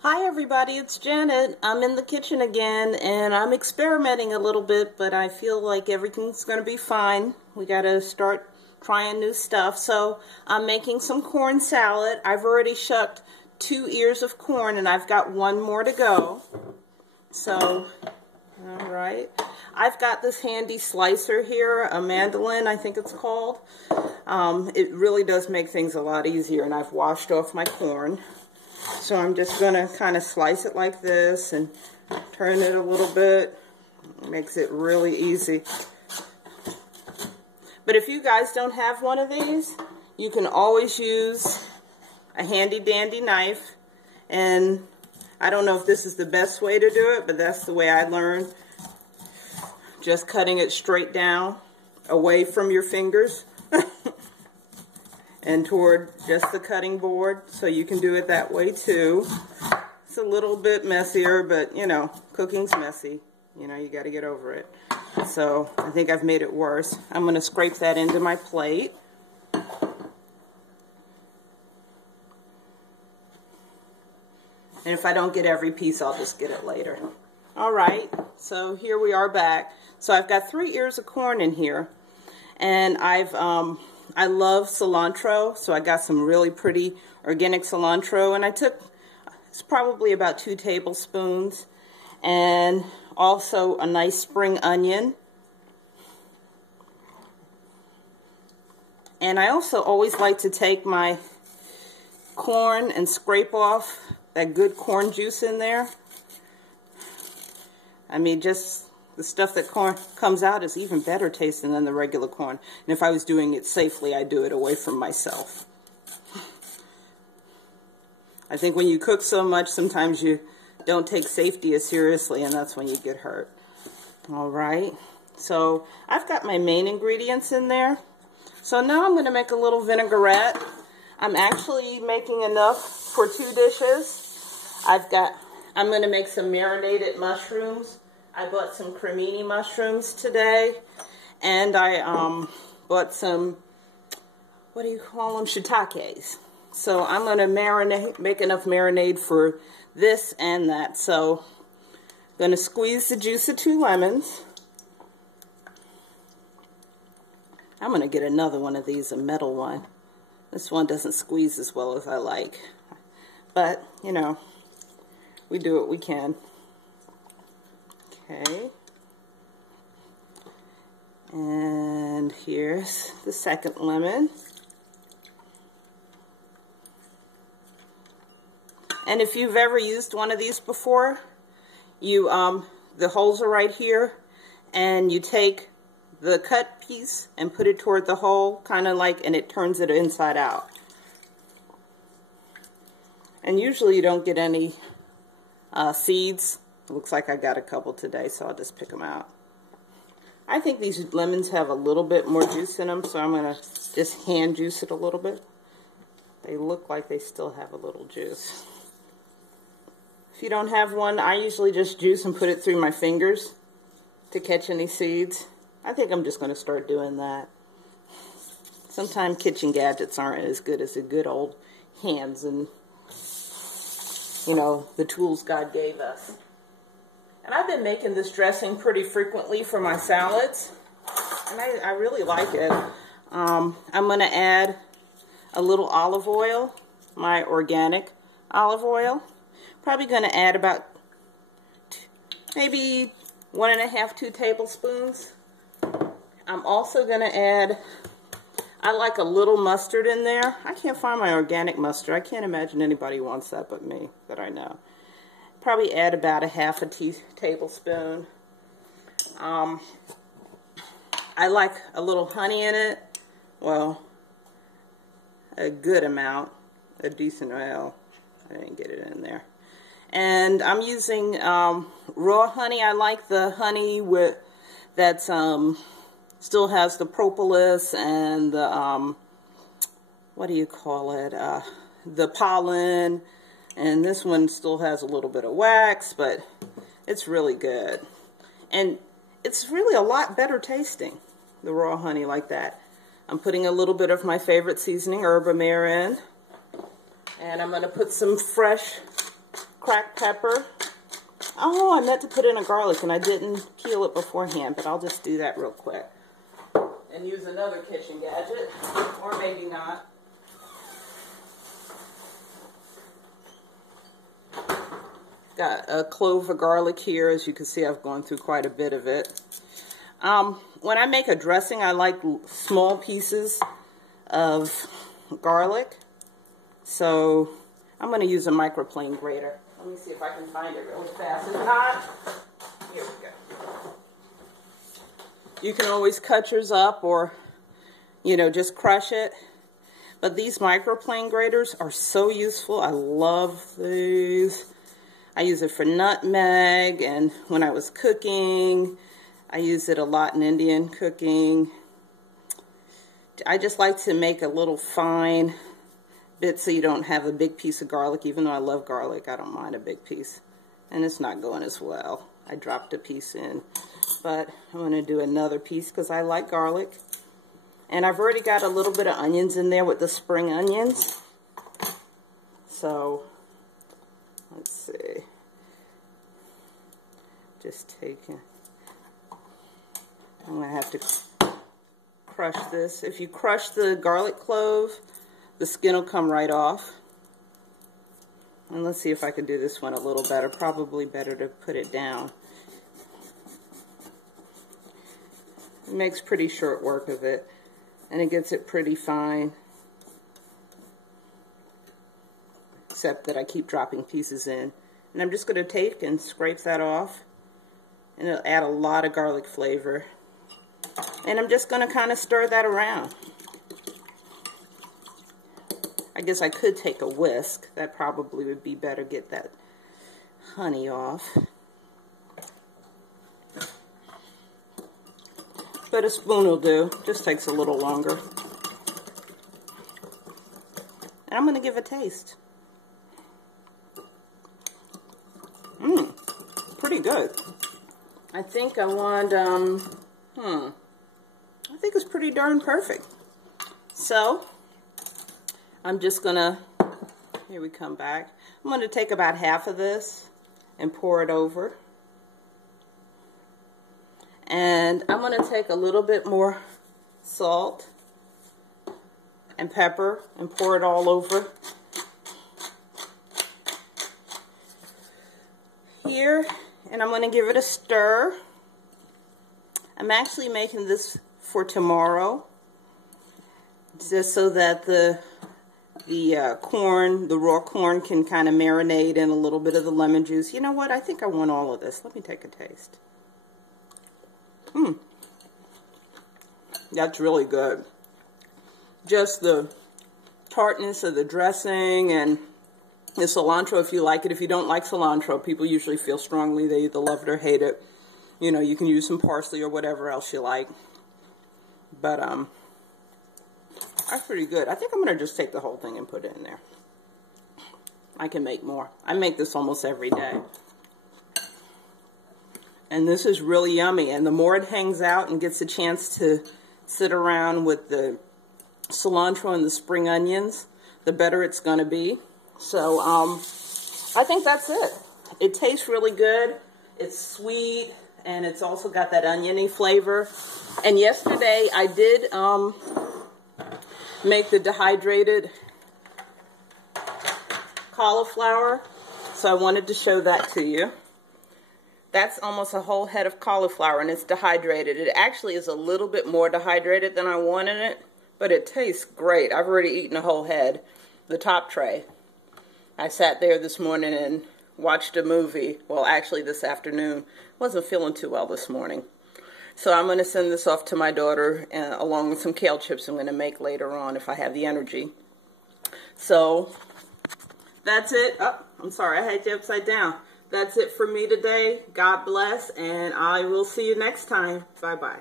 Hi everybody, it's Janet. I'm in the kitchen again and I'm experimenting a little bit, but I feel like everything's going to be fine. We got to start trying new stuff. So I'm making some corn salad. I've already shucked 2 ears of corn and I've got 1 more to go. So, alright. I've got this handy slicer here, a mandolin I think it's called. It really does make things a lot easier, and I've washed off my corn. So I'm just going to kind of slice it like this and turn it a little bit. It makes it really easy. But if you guys don't have one of these, you can always use a handy dandy knife. And I don't know if this is the best way to do it, but that's the way I learned. Just cutting it straight down, away from your fingers. And toward just the cutting board, so you can do it that way too. It's a little bit messier, but you know, cooking's messy. You know, you got to get over it. So I think I've made it worse. I'm going to scrape that into my plate. And if I don't get every piece, I'll just get it later. Alright, so here we are back. So I've got 3 ears of corn in here. And I love cilantro, so I got some really pretty organic cilantro, and it's probably about 2 tablespoons, and also a nice spring onion. And I also always like to take my corn and scrape off that good corn juice in there. I mean, just the stuff that comes out is even better tasting than the regular corn. And if I was doing it safely, I'd do it away from myself. I think when you cook so much, sometimes you don't take safety as seriously, and that's when you get hurt. Alright, so I've got my main ingredients in there. So now I'm going to make a little vinaigrette. I'm actually making enough for 2 dishes. I'm going to make some marinated mushrooms. I bought some cremini mushrooms today, and I bought some, what do you call them, shiitakes. So I'm going to make enough marinade for this and that. So I'm going to squeeze the juice of 2 lemons. I'm going to get another one of these, a metal one. This one doesn't squeeze as well as I like. But, you know, we do what we can. Okay, and here's the second lemon. And if you've ever used one of these before, the holes are right here, and you take the cut piece and put it toward the hole, kind of like, and it turns it inside out. And usually you don't get any seeds. It looks like I got a couple today, so I'll just pick them out. I think these lemons have a little bit more juice in them, so I'm going to just hand juice it a little bit. They look like they still have a little juice. If you don't have one, I usually just juice and put it through my fingers to catch any seeds. I think I'm just going to start doing that. Sometimes kitchen gadgets aren't as good as the good old hands and, you know, the tools God gave us. And I've been making this dressing pretty frequently for my salads, and I really like it. I'm going to add a little olive oil, my organic olive oil. Probably going to add about maybe 1.5 to 2 tablespoons. I'm also going to add, I like a little mustard in there. I can't find my organic mustard. I can't imagine anybody wants that but me, that I know. Probably add about 1/2 tablespoon. I like a little honey in it. Well, a good amount, a decent amount. I didn't get it in there. And I'm using raw honey. I like the honey that's still has the propolis and the what do you call it? The pollen. And this one still has a little bit of wax, but it's really good. And it's really a lot better tasting, the raw honey like that. I'm putting a little bit of my favorite seasoning, Herbamare, in. And I'm going to put some fresh cracked pepper. Oh, I meant to put in a garlic and I didn't peel it beforehand, but I'll just do that real quick. And use another kitchen gadget, or maybe not. Got a clove of garlic here. As you can see, I've gone through quite a bit of it. When I make a dressing, I like small pieces of garlic. So I'm going to use a microplane grater. Let me see if I can find it really fast. If not, here we go. You can always cut yours up or, you know, just crush it. But these microplane graters are so useful. I love these. I use it for nutmeg, and when I was cooking, I use it a lot in Indian cooking. I just like to make a little fine bit so you don't have a big piece of garlic. Even though I love garlic, I don't mind a big piece. And it's not going as well. I dropped a piece in. But I'm going to do another piece because I like garlic. And I've already got a little bit of onions in there with the spring onions. So, let's see. Just taking. I'm going to have to crush this. If you crush the garlic clove, the skin will come right off. And let's see if I can do this one a little better. Probably better to put it down. It makes pretty short work of it. And it gets it pretty fine. Except that I keep dropping pieces in. And I'm just going to take and scrape that off. And it'll add a lot of garlic flavor. And I'm just going to kind of stir that around. I guess I could take a whisk. That probably would be better. Get that honey off. But a spoon will do. Just takes a little longer. And I'm going to give a taste. Pretty good. I think I want, I think it's pretty darn perfect. So, I'm just going to, here we come back. I'm going to take about half of this and pour it over. And I'm going to take a little bit more salt and pepper and pour it all over here. And I'm going to give it a stir. I'm actually making this for tomorrow, just so that the corn, the raw corn, can kind of marinate in a little bit of the lemon juice. You know what? I think I want all of this. Let me take a taste. That's really good. Just the tartness of the dressing and the cilantro, if you like it. If you don't like cilantro, people usually feel strongly. They either love it or hate it. You know, you can use some parsley or whatever else you like. But, that's pretty good. I think I'm going to just take the whole thing and put it in there. I can make more. I make this almost every day. And this is really yummy. And the more it hangs out and gets a chance to sit around with the cilantro and the spring onions, the better it's going to be. So, I think that's it. It tastes really good. It's sweet. And it's also got that oniony flavor. And yesterday I did make the dehydrated cauliflower. So I wanted to show that to you. That's almost a whole head of cauliflower, and it's dehydrated. It actually is a little bit more dehydrated than I wanted it, but it tastes great. I've already eaten a whole head, the top tray. I sat there this morning and watched a movie. Well, actually this afternoon. Wasn't feeling too well this morning. So I'm going to send this off to my daughter, along with some kale chips I'm going to make later on if I have the energy. So, that's it. Oh, I'm sorry, I had you upside down. That's it for me today. God bless, and I will see you next time. Bye-bye.